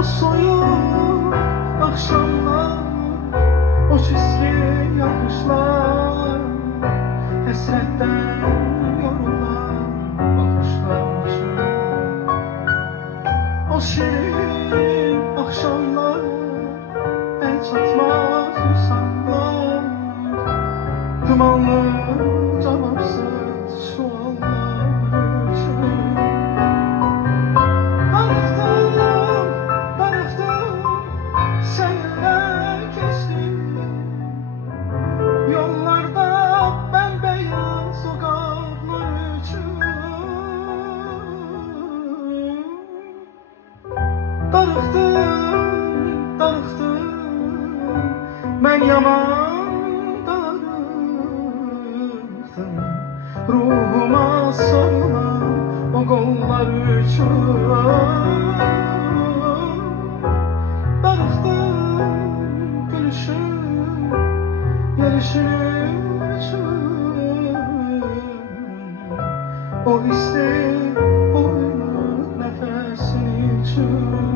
O soyuq axşamlar, o çizgi yaxışlar, həsrətdən yorulan baxışlar üçün. O şirin axşamlar, el çatmaz insanlar, dumanlı cavabsız suallar üçün. Darıxdım, seninle geçtim yollarda, bembeyaz sokaklar üçün. Darıxdım, mən yaman darıxdım, ruhuma sarılan o qollar üçün. Darıxdım, gülüşün, yerişin üçün. O isti, o nefesin üçün.